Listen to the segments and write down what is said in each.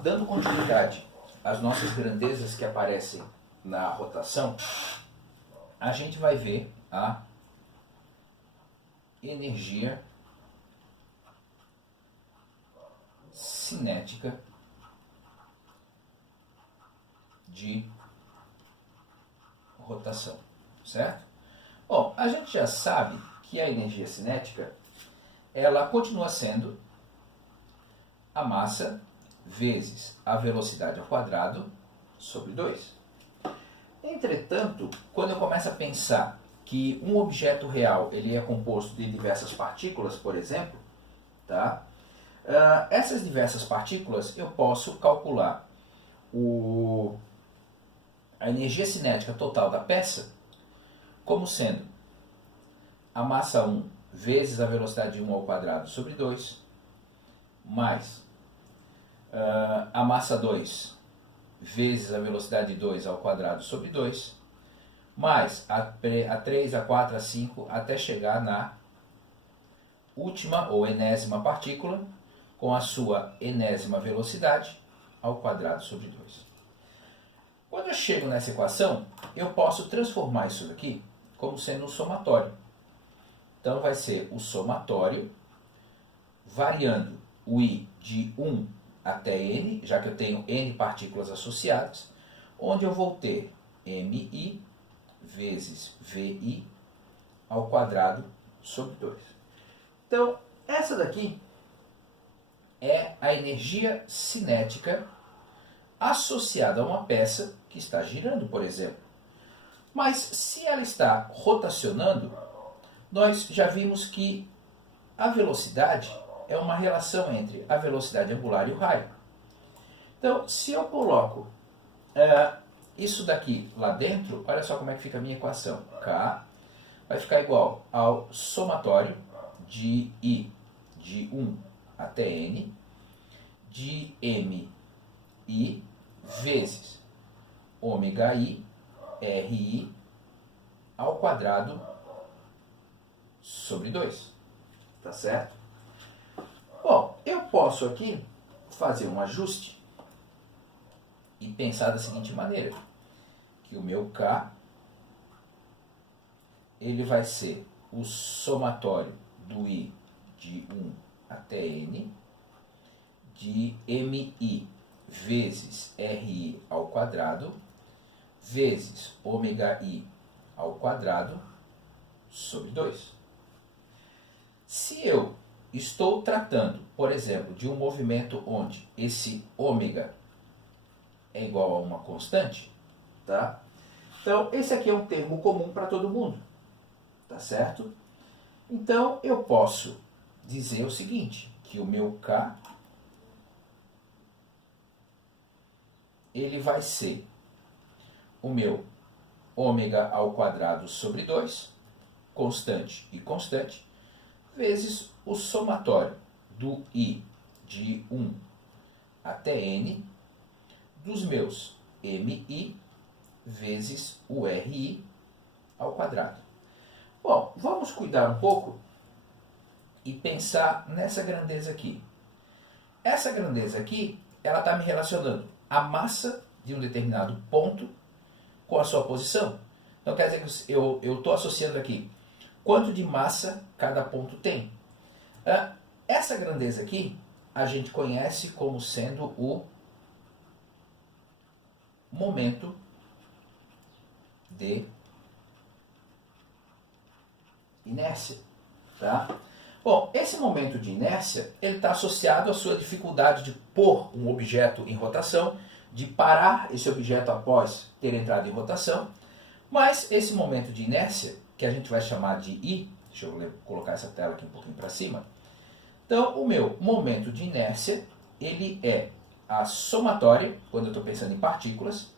Dando continuidade às nossas grandezas que aparecem na rotação, a gente vai ver a energia cinética de rotação, certo? Bom, a gente já sabe que a energia cinética, ela continua sendo a massa vezes a velocidade ao quadrado sobre 2. Entretanto, quando eu começo a pensar que um objeto real ele é composto de diversas partículas, por exemplo, tá? Essas diversas partículas eu posso calcular a energia cinética total da peça como sendo a massa 1 vezes a velocidade de 1 ao quadrado sobre 2, mais a massa 2 vezes a velocidade de 2 ao quadrado sobre 2, mais a 3, a 4, a 5, até chegar na última ou enésima partícula, com a sua enésima velocidade ao quadrado sobre 2. Quando eu chego nessa equação, eu posso transformar isso daqui como sendo um somatório. Então vai ser o somatório variando o i de 1 até n, já que eu tenho n partículas associadas, onde eu vou ter mi vezes vi ao quadrado sobre 2. Então, essa daqui é a energia cinética associada a uma peça que está girando, por exemplo. Mas se ela está rotacionando, nós já vimos que a velocidade é uma relação entre a velocidade angular e o raio. Então, se eu coloco isso daqui lá dentro, olha só como é que fica a minha equação. K vai ficar igual ao somatório de I de 1 até N de MI vezes ômega I RI ao quadrado sobre 2. Tá certo? Bom, eu posso aqui fazer um ajuste e pensar da seguinte maneira, que o meu K ele vai ser o somatório do I de 1 até N de MI vezes RI ao quadrado vezes ômega I ao quadrado sobre 2. Se eu estou tratando, por exemplo, de um movimento onde esse ômega é igual a uma constante, tá? Então, esse aqui é um termo comum para todo mundo, tá certo? Então, eu posso dizer o seguinte, que o meu K ele vai ser o meu ômega ao quadrado sobre 2, constante e constante, vezes o somatório do I de 1 até N dos meus MI vezes o RI ao quadrado. Bom, vamos cuidar um pouco e pensar nessa grandeza aqui. Essa grandeza aqui, ela está me relacionando a massa de um determinado ponto com a sua posição. Então quer dizer que eu estou associando aqui quanto de massa cada ponto tem. Essa grandeza aqui a gente conhece como sendo o momento de inércia. Tá? Bom, esse momento de inércia ele está associado à sua dificuldade de pôr um objeto em rotação, de parar esse objeto após ter entrado em rotação, mas esse momento de inércia, que a gente vai chamar de I, deixa eu colocar essa tela aqui um pouquinho para cima. Então, o meu momento de inércia, ele é a somatória, quando eu estou pensando em partículas,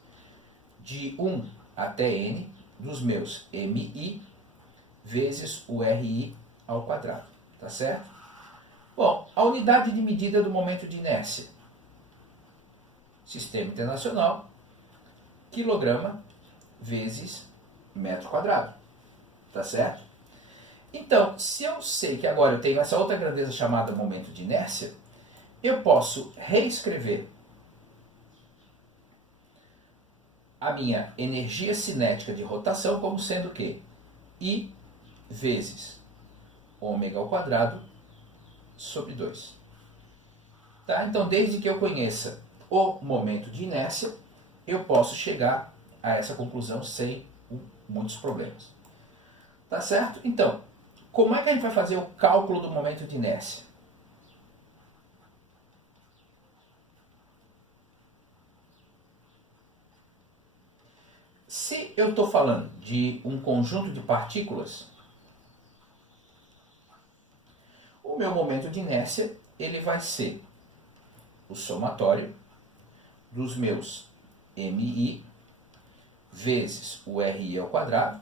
de 1 até N dos meus MI vezes o RI ao quadrado. Tá certo? Bom, a unidade de medida do momento de inércia. Sistema Internacional, quilograma vezes metro quadrado. Tá certo? Então, se eu sei que agora eu tenho essa outra grandeza chamada momento de inércia, eu posso reescrever a minha energia cinética de rotação como sendo o quê? I vezes ômega ao quadrado sobre 2. Tá? Então, desde que eu conheça o momento de inércia, eu posso chegar a essa conclusão sem muitos problemas. Tá certo? Então, como é que a gente vai fazer o cálculo do momento de inércia? Se eu estou falando de um conjunto de partículas, o meu momento de inércia ele vai ser o somatório dos meus MI vezes o RI ao quadrado.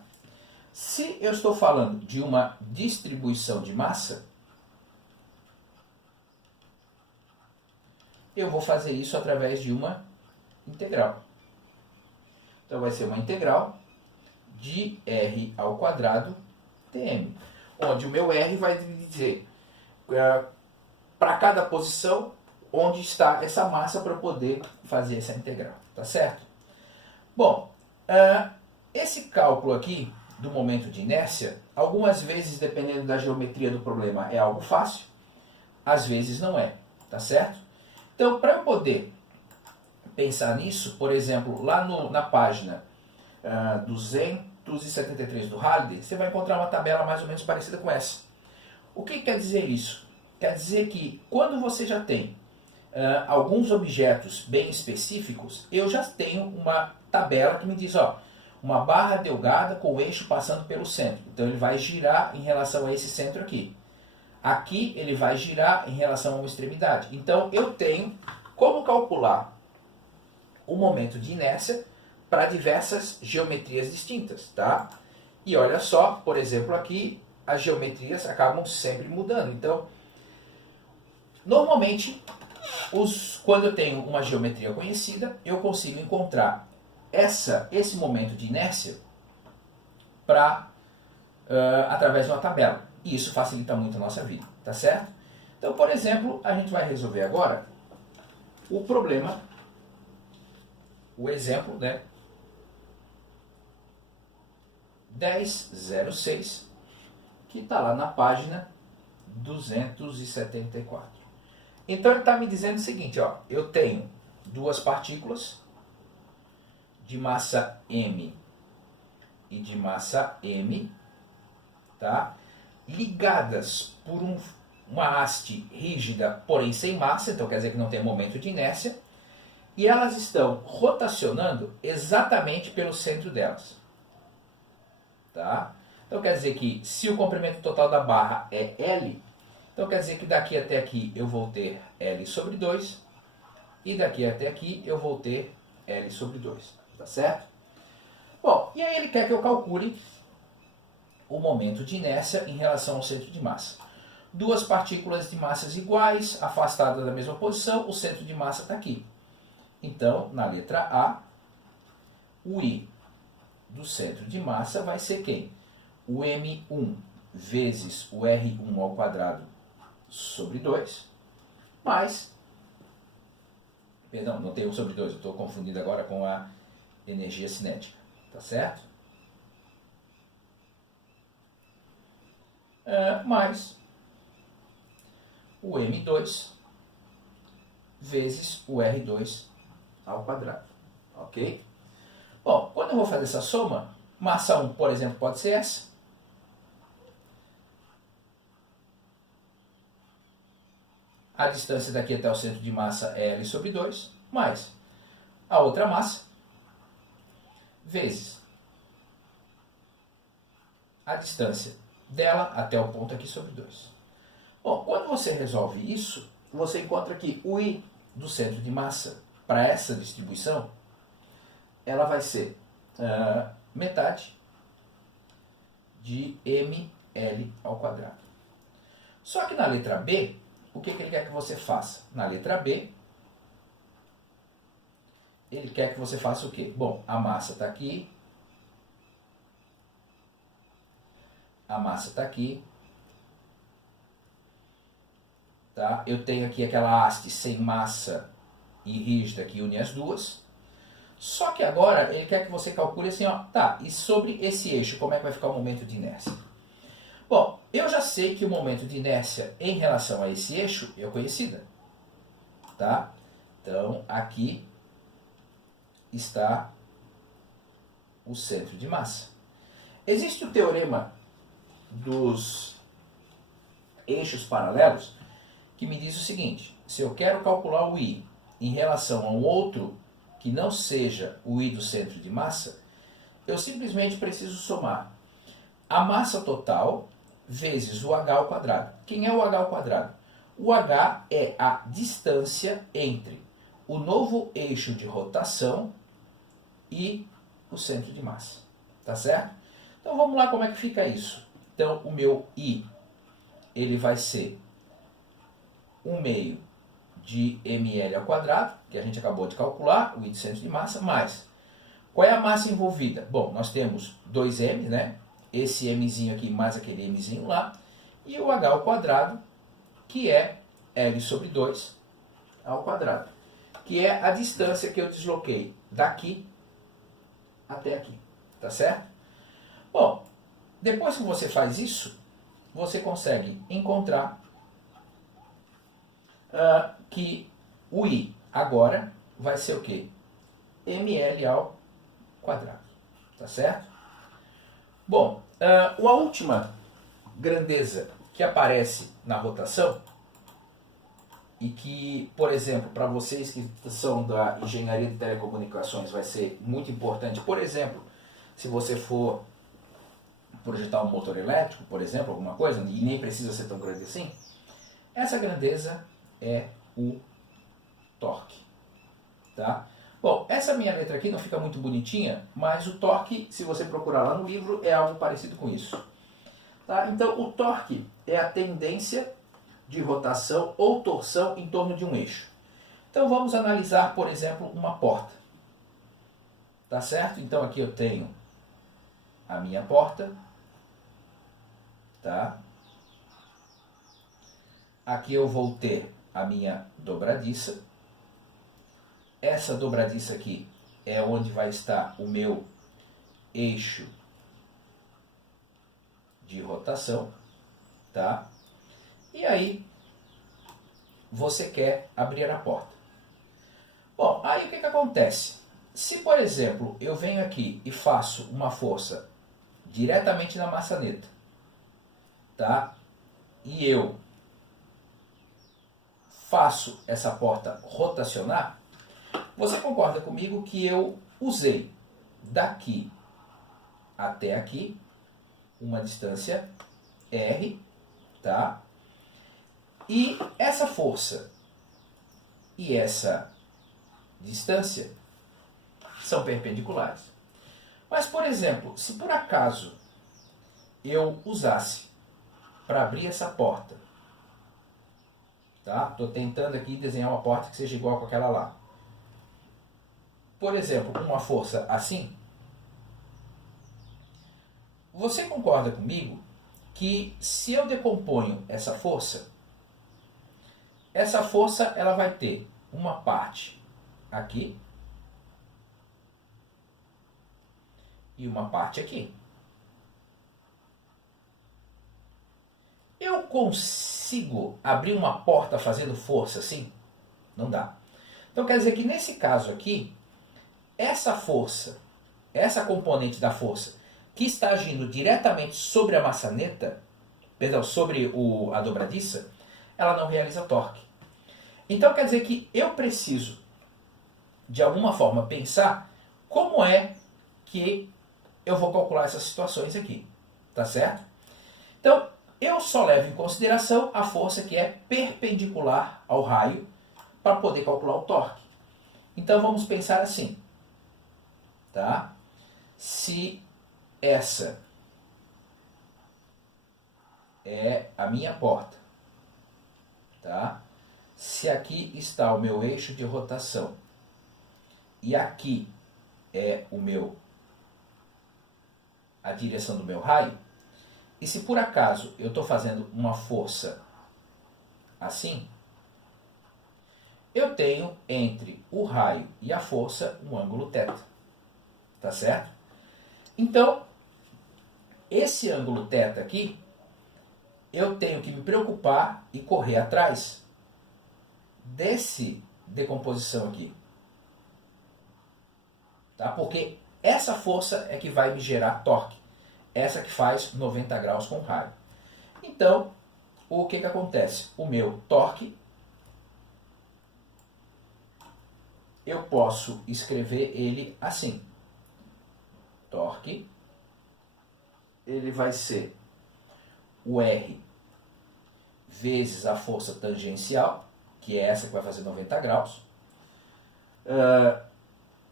Se eu estou falando de uma distribuição de massa, eu vou fazer isso através de uma integral. Então vai ser uma integral de R ao quadrado Tm, onde o meu R vai dizer para cada posição onde está essa massa para poder fazer essa integral, tá certo? Bom, esse cálculo aqui do momento de inércia, algumas vezes, dependendo da geometria do problema, é algo fácil, às vezes não é, tá certo? Então, para eu poder pensar nisso, por exemplo, lá na página 273 do Halliday, você vai encontrar uma tabela mais ou menos parecida com essa. O que quer dizer isso? Quer dizer que quando você já tem alguns objetos bem específicos, eu já tenho uma tabela que me diz, ó, uma barra delgada com o eixo passando pelo centro. Então ele vai girar em relação a esse centro aqui. Aqui ele vai girar em relação a uma extremidade. Então eu tenho como calcular o momento de inércia para diversas geometrias distintas, tá? E olha só, por exemplo, aqui as geometrias acabam sempre mudando. Então, normalmente, quando eu tenho uma geometria conhecida, eu consigo encontrar esse momento de inércia através de uma tabela. E isso facilita muito a nossa vida, tá certo? Então, por exemplo, a gente vai resolver agora o problema, o exemplo, né? 1006, que está lá na página 274. Então ele está me dizendo o seguinte, ó, eu tenho duas partículas de massa M e de massa M, tá? Ligadas por uma haste rígida, porém sem massa, então quer dizer que não tem momento de inércia, e elas estão rotacionando exatamente pelo centro delas. Tá? Então quer dizer que se o comprimento total da barra é L, então quer dizer que daqui até aqui eu vou ter L sobre 2, e daqui até aqui eu vou ter L sobre 2, tá certo? Bom, e aí ele quer que eu calcule o momento de inércia em relação ao centro de massa. Duas partículas de massas iguais, afastadas da mesma posição, o centro de massa está aqui. Então, na letra A, o I do centro de massa vai ser quem? O M1 vezes o R1 ao quadrado sobre 2, mais, perdão, não tem 1 sobre 2, eu estou confundindo agora com a energia cinética, tá certo? Mais o M2 vezes o R2 ao quadrado, ok? Bom, quando eu vou fazer essa soma, massa 1, por exemplo, pode ser essa. A distância daqui até o centro de massa é L sobre 2, mais a outra massa, vezes a distância dela até o ponto aqui sobre 2. Bom, quando você resolve isso, você encontra que o I do centro de massa para essa distribuição, ela vai ser metade de ml ao quadrado. Só que na letra B, o que ele quer que você faça? Na letra B, ele quer que você faça o quê? Bom, a massa está aqui, a massa está aqui, tá? Eu tenho aqui aquela haste sem massa e rígida que une as duas. Só que agora ele quer que você calcule assim, ó, tá, e sobre esse eixo, como é que vai ficar o momento de inércia? Bom, eu já sei que o momento de inércia em relação a esse eixo é conhecida, tá? Então, aqui está o centro de massa. Existe o teorema dos eixos paralelos que me diz o seguinte: se eu quero calcular o I em relação a um outro que não seja o I do centro de massa, eu simplesmente preciso somar a massa total vezes o h ao quadrado. Quem é o h ao quadrado? O h é a distância entre o novo eixo de rotação e o centro de massa. Tá certo? Então vamos lá como é que fica isso. Então o meu I ele vai ser 1/2 de ml ao quadrado, que a gente acabou de calcular, o I de centro de massa, mais qual é a massa envolvida? Bom, nós temos 2m, né? Esse mzinho aqui mais aquele mzinho lá, e o h ao quadrado, que é L sobre 2 ao quadrado, que é a distância que eu desloquei daqui até aqui, tá certo? Bom, depois que você faz isso, você consegue encontrar que o I agora vai ser o quê? ml ao quadrado, tá certo? Bom, a última grandeza que aparece na rotação e que, por exemplo, para vocês que são da engenharia de telecomunicações vai ser muito importante, por exemplo, se você for projetar um motor elétrico, por exemplo, alguma coisa, e nem precisa ser tão grande assim, essa grandeza é o torque, tá? Bom, essa minha letra aqui não fica muito bonitinha, mas o torque, se você procurar lá no livro, é algo parecido com isso. Tá? Então, o torque é a tendência de rotação ou torção em torno de um eixo. Então, vamos analisar, por exemplo, uma porta. Tá certo? Então, aqui eu tenho a minha porta. Tá? Aqui eu vou ter a minha dobradiça. Essa dobradiça aqui é onde vai estar o meu eixo de rotação, tá? E aí você quer abrir a porta. Bom, aí o que acontece? Se, por exemplo, eu venho aqui e faço uma força diretamente na maçaneta, tá? E eu faço essa porta rotacionar, você concorda comigo que eu usei daqui até aqui uma distância R, tá? E essa força e essa distância são perpendiculares. Mas, por exemplo, se por acaso eu usasse para abrir essa porta, tá? Estou tentando aqui desenhar uma porta que seja igual com aquela lá. Por exemplo, uma força assim, você concorda comigo que se eu decomponho essa força ela vai ter uma parte aqui e uma parte aqui. Eu consigo abrir uma porta fazendo força assim? Não dá. Então quer dizer que nesse caso aqui, essa força, essa componente da força que está agindo diretamente sobre a maçaneta, perdão, sobre a dobradiça, ela não realiza torque. Então quer dizer que eu preciso, de alguma forma, pensar como é que eu vou calcular essas situações aqui, tá certo? Então, eu só levo em consideração a força que é perpendicular ao raio para poder calcular o torque. Então vamos pensar assim, tá? Se essa é a minha porta, tá? Se aqui está o meu eixo de rotação e aqui é a direção do meu raio, e se por acaso eu estou fazendo uma força assim, eu tenho entre o raio e a força um ângulo θ. Tá certo? Então, esse ângulo θ aqui, eu tenho que me preocupar e correr atrás desse decomposição aqui. Tá? Porque essa força é que vai me gerar torque. Essa que faz 90 graus com o raio. Então, o que acontece? O meu torque, eu posso escrever ele assim. Torque, ele vai ser o R vezes a força tangencial, que é essa que vai fazer 90 graus.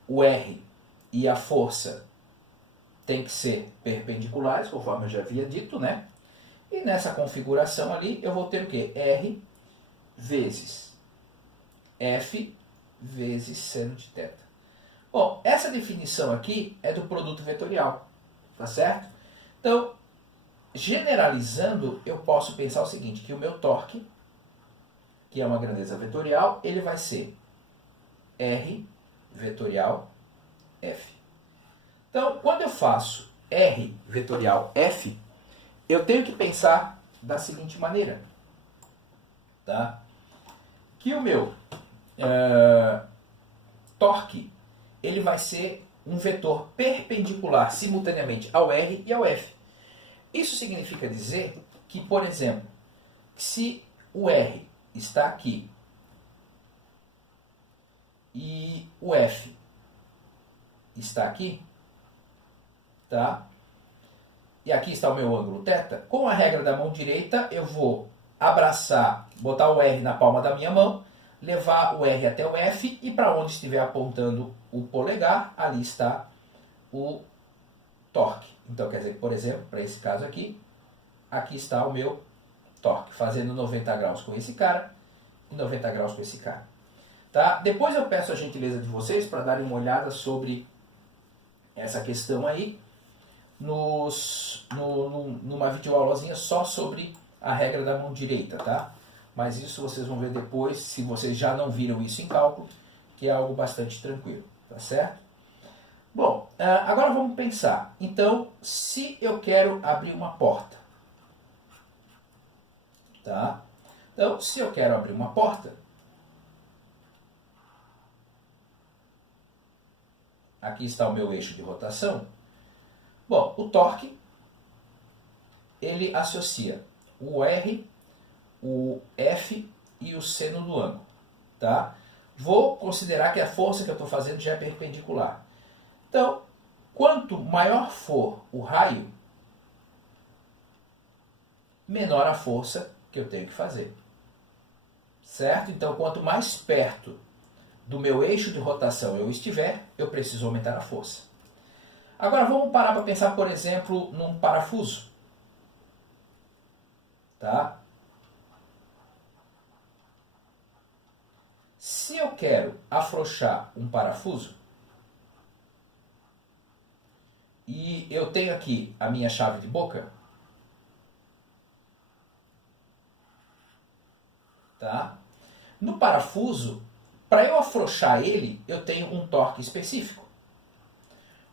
O R e a força tem que ser perpendiculares, conforme eu já havia dito, né? E nessa configuração ali, eu vou ter o quê? R vezes F vezes seno de θ. Bom, essa definição aqui é do produto vetorial, tá certo? Então, generalizando, eu posso pensar o seguinte, que o meu torque, que é uma grandeza vetorial, ele vai ser R vetorial F. Então, quando eu faço R vetorial F, eu tenho que pensar da seguinte maneira, tá? Que o meu torque, ele vai ser um vetor perpendicular simultaneamente ao R e ao F. Isso significa dizer que, por exemplo, se o R está aqui e o F está aqui, tá? E aqui está o meu ângulo θ, com a regra da mão direita, eu vou abraçar, botar o R na palma da minha mão, levar o R até o F, e para onde estiver apontando o polegar, ali está o torque. Então, quer dizer, por exemplo, para esse caso aqui, aqui está o meu torque, fazendo 90 graus com esse cara e 90 graus com esse cara. Tá? Depois eu peço a gentileza de vocês para darem uma olhada sobre essa questão aí, numa videoaulazinha só sobre a regra da mão direita, tá? Mas isso vocês vão ver depois, se vocês já não viram isso em cálculo, que é algo bastante tranquilo, tá certo? Bom, agora vamos pensar. Então, se eu quero abrir uma porta, tá? Então, se eu quero abrir uma porta, aqui está o meu eixo de rotação. Bom, o torque, ele associa o R, o F e o seno do ângulo, tá? Vou considerar que a força que eu estou fazendo já é perpendicular. Então, quanto maior for o raio, menor a força que eu tenho que fazer. Certo? Então, quanto mais perto do meu eixo de rotação eu estiver, eu preciso aumentar a força. Agora vamos parar para pensar, por exemplo, num parafuso. Tá? Se eu quero afrouxar um parafuso, e eu tenho aqui a minha chave de boca, tá? No parafuso, para eu afrouxar ele, eu tenho um torque específico.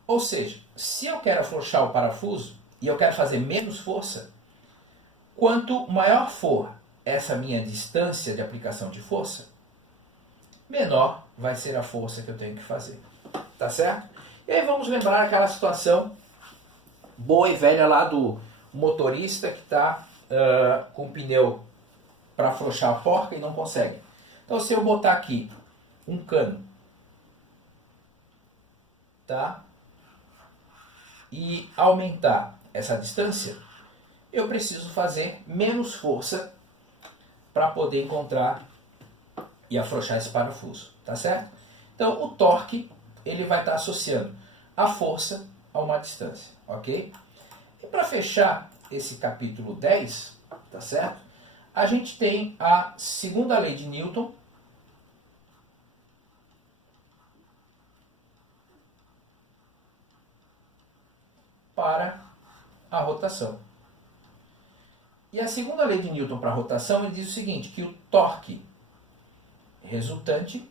Ou seja, se eu quero afrouxar o parafuso e eu quero fazer menos força, quanto maior for essa minha distância de aplicação de força, menor vai ser a força que eu tenho que fazer. Tá certo? E aí vamos lembrar aquela situação boa e velha lá do motorista que está com o pneu para afrouxar a porca e não consegue. Então, se eu botar aqui um cano, tá? E aumentar essa distância, eu preciso fazer menos força para poder encontrar e afrouxar esse parafuso, tá certo? Então, o torque, ele vai estar associando a força a uma distância, ok? E para fechar esse capítulo 10, tá certo? A gente tem a segunda lei de Newton, para a rotação. E a segunda lei de Newton para a rotação, ele diz o seguinte, que o torque resultante,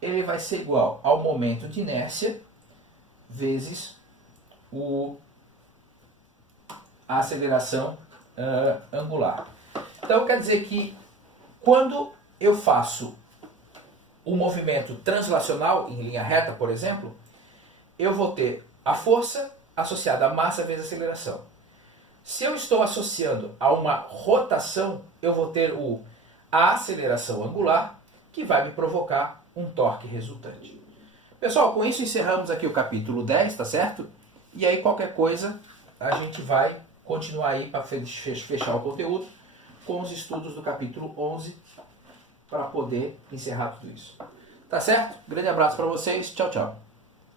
ele vai ser igual ao momento de inércia vezes a aceleração angular. Então quer dizer que quando eu faço o movimento translacional em linha reta, por exemplo, eu vou ter a força associada à massa vezes a aceleração. Se eu estou associando a uma rotação, eu vou ter a aceleração angular, que vai me provocar um torque resultante. Pessoal, com isso encerramos aqui o capítulo 10, tá certo? E aí qualquer coisa a gente vai continuar aí para fechar o conteúdo com os estudos do capítulo 11 para poder encerrar tudo isso. Tá certo? Grande abraço para vocês. Tchau, tchau.